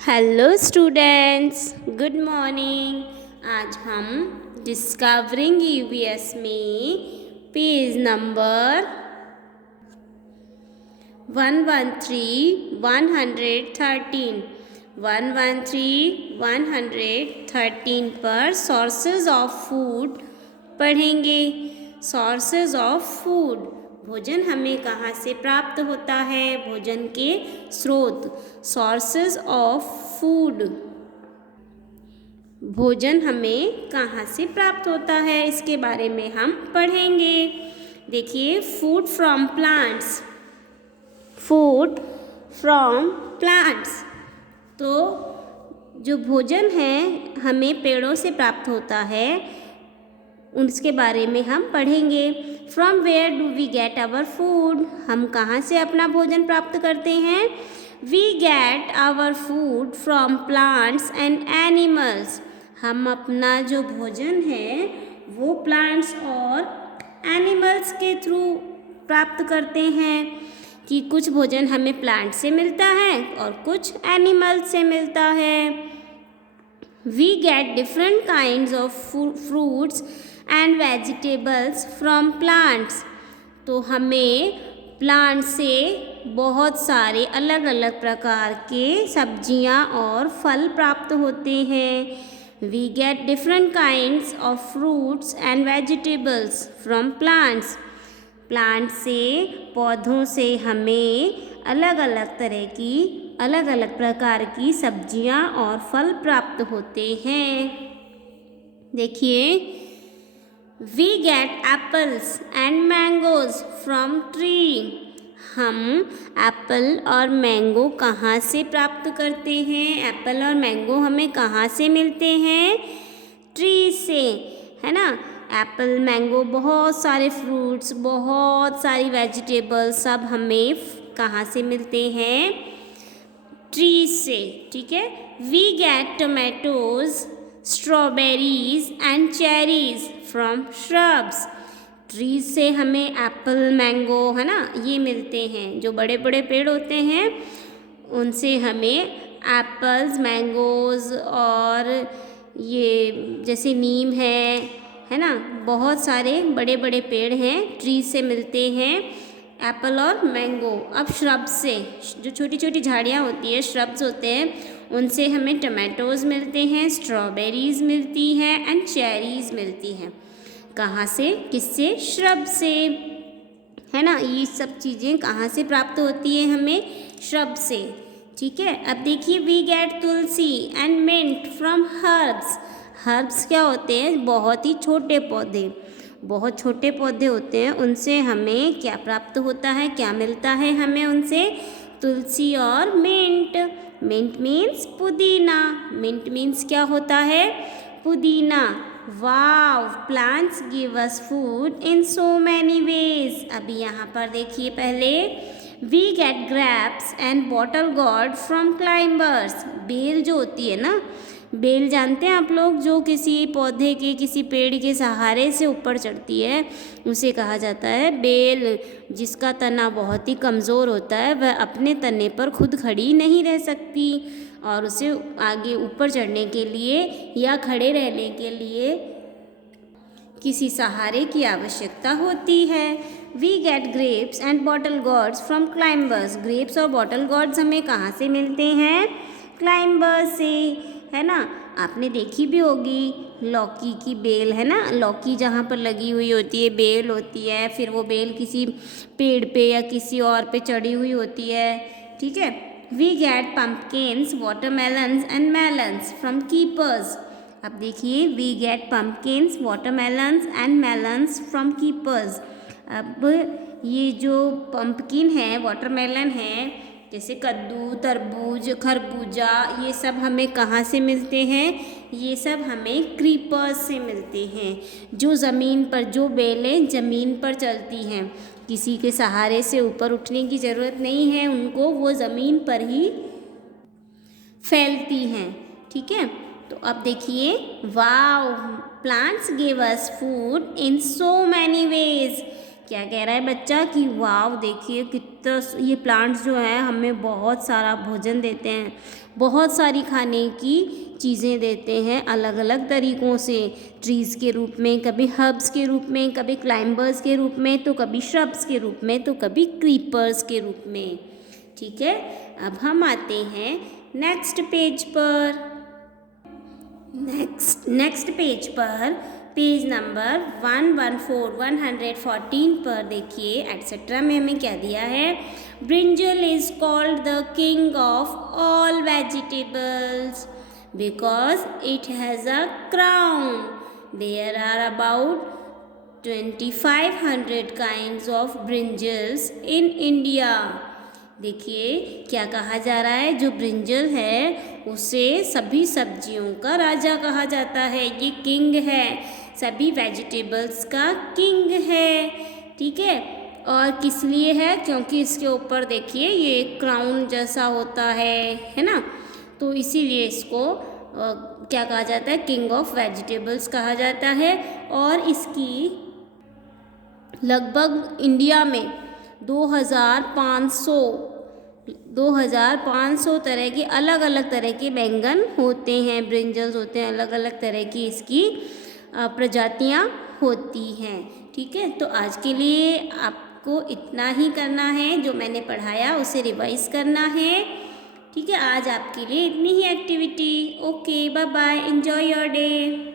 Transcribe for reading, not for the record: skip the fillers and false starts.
Hello students, good morning. आज हम discovering EVS में पेज नंबर 113 पर सोर्सेज ऑफ फूड पढ़ेंगे। सोर्सेज ऑफ फूड, भोजन हमें कहाँ से प्राप्त होता है, भोजन के स्रोत। सोर्सेज ऑफ फूड, भोजन हमें कहाँ से प्राप्त होता है, इसके बारे में हम पढ़ेंगे। देखिए, food from plants. Food from plants, तो जो भोजन है हमें पेड़ों से प्राप्त होता है, उसके बारे में हम पढ़ेंगे। From where do we get our food, हम कहाँ से अपना भोजन प्राप्त करते हैं। We get our food from plants and animals, हम अपना जो भोजन है वो प्लांट्स और एनिमल्स के थ्रू प्राप्त करते हैं। कि कुछ भोजन हमें प्लांट से मिलता है और कुछ एनिमल से मिलता है। We get different kinds of fruits and vegetables from plants, तो हमें प्लांट से बहुत सारे अलग अलग प्रकार के सब्जियां और फल प्राप्त होते हैं। We get different kinds of fruits and vegetables from plants, plant से, पौधों से हमें अलग अलग तरह की, अलग अलग प्रकार की सब्जियां और फल प्राप्त होते हैं। देखिए, we get apples and mangoes from tree, हम एप्पल और मैंगो कहाँ से प्राप्त करते हैं, एप्पल और मैंगो हमें कहाँ से मिलते हैं, ट्री से, है ना। एप्पल, मैंगो, बहुत सारे फ्रूट्स, बहुत सारी वेजिटेबल्स सब हमें कहाँ से मिलते हैं, ट्री से, ठीक है। We get tomatoes, strawberries and cherries from shrubs, tree से हमें एप्पल, मैंगो, है ना, ये मिलते हैं। जो बड़े बड़े पेड़ होते हैं उनसे हमें एप्पल्स, मैंगोज और ये जैसे नीम है ना, बहुत सारे बड़े बड़े पेड़ हैं, ट्री से मिलते हैं एप्पल और मैंगो। अब श्रब से, जो छोटी छोटी झाड़ियाँ होती है, श्रब्स होते हैं, उनसे हमें टमाटोज़ मिलते हैं, स्ट्रॉबेरीज़ मिलती हैं एंड चेरीज़ मिलती हैं। कहाँ से, किससे, श्रब से, है ना। ये सब चीज़ें कहाँ से प्राप्त होती है हमें, श्रब से, ठीक है। अब देखिए, we get tulsi and mint from herbs. Herbs क्या होते हैं, बहुत ही छोटे पौधे, बहुत छोटे पौधे होते हैं, उनसे हमें क्या प्राप्त होता है, क्या मिलता है हमें उनसे, तुलसी और मिंट। मिंट मीन्स पुदीना, मिंट मीन्स क्या होता है, पुदीना। Wow, plants give us food in so many ways. अभी यहाँ पर देखिए, पहले we get grapes and bottle gourd from climbers. बेल जो होती है ना, बेल जानते हैं आप लोग, जो किसी पौधे के, किसी पेड़ के सहारे से ऊपर चढ़ती है, उसे कहा जाता है बेल। जिसका तना बहुत ही कमज़ोर होता है, वह अपने तने पर खुद खड़ी नहीं रह सकती और उसे आगे ऊपर चढ़ने के लिए या खड़े रहने के लिए किसी सहारे की आवश्यकता होती है। We get grapes and bottle gourds from climbers. Grapes और बॉटल गॉर्ड्स हमें कहाँ से मिलते हैं, क्लाइंबर्स से, है ना। आपने देखी भी होगी लौकी की बेल, है ना, लौकी जहाँ पर लगी हुई होती है, बेल होती है, फिर वो बेल किसी पेड़ पे या किसी और पे चढ़ी हुई होती है, ठीक है। We get pumpkins, watermelons and melons from creepers. अब देखिए, we get pumpkins, watermelons and melons from creepers. अब ये जो पम्पकिन है, वाटरमेलन है, जैसे कद्दू, तरबूज, खरबूजा, ये सब हमें कहाँ से मिलते हैं, ये सब हमें क्रीपर्स से मिलते हैं। जो ज़मीन पर, जो बेलें ज़मीन पर चलती हैं, किसी के सहारे से ऊपर उठने की ज़रूरत नहीं है उनको, वो ज़मीन पर ही फैलती हैं, ठीक है। तो अब देखिए, wow, plants give us food in so many ways. क्या कह रहा है बच्चा कि वाव देखिए कितना ये प्लांट्स जो हैं हमें बहुत सारा भोजन देते हैं, बहुत सारी खाने की चीज़ें देते हैं अलग अलग तरीक़ों से, ट्रीज़ के रूप में, कभी हर्ब्स के रूप में, कभी क्लाइंबर्स के रूप में, तो कभी श्रब्स के रूप में, तो कभी क्रीपर्स के रूप में। ठीक है, अब हम आते हैं नेक्स्ट पेज पर। नेक्स्ट पेज पर पेज नंबर 114 पर देखिए एटसेट्रा में हमें क्या दिया है। Brinjal is called the king of all vegetables because it has a crown. There are about 2500 kinds of brinjals in India. देखिए क्या कहा जा रहा है, जो ब्रिंजल है उसे सभी सब्जियों का राजा कहा जाता है, ये किंग है, सभी वेजिटेबल्स का किंग है। ठीक है, और किस लिए है, क्योंकि इसके ऊपर देखिए ये क्राउन जैसा होता है ना, तो इसीलिए इसको क्या कहा जाता है, किंग ऑफ वेजिटेबल्स कहा जाता है। और इसकी लगभग इंडिया में 2500 तरह के अलग अलग तरह के बैंगन होते हैं, ब्रिंजल्स होते हैं, अलग अलग तरह की इसकी प्रजातियां होती हैं। ठीक है, तो आज के लिए आपको इतना ही करना है, जो मैंने पढ़ाया उसे रिवाइज करना है। ठीक है, आज आपके लिए इतनी ही activity. Okay, bye bye, enjoy your day.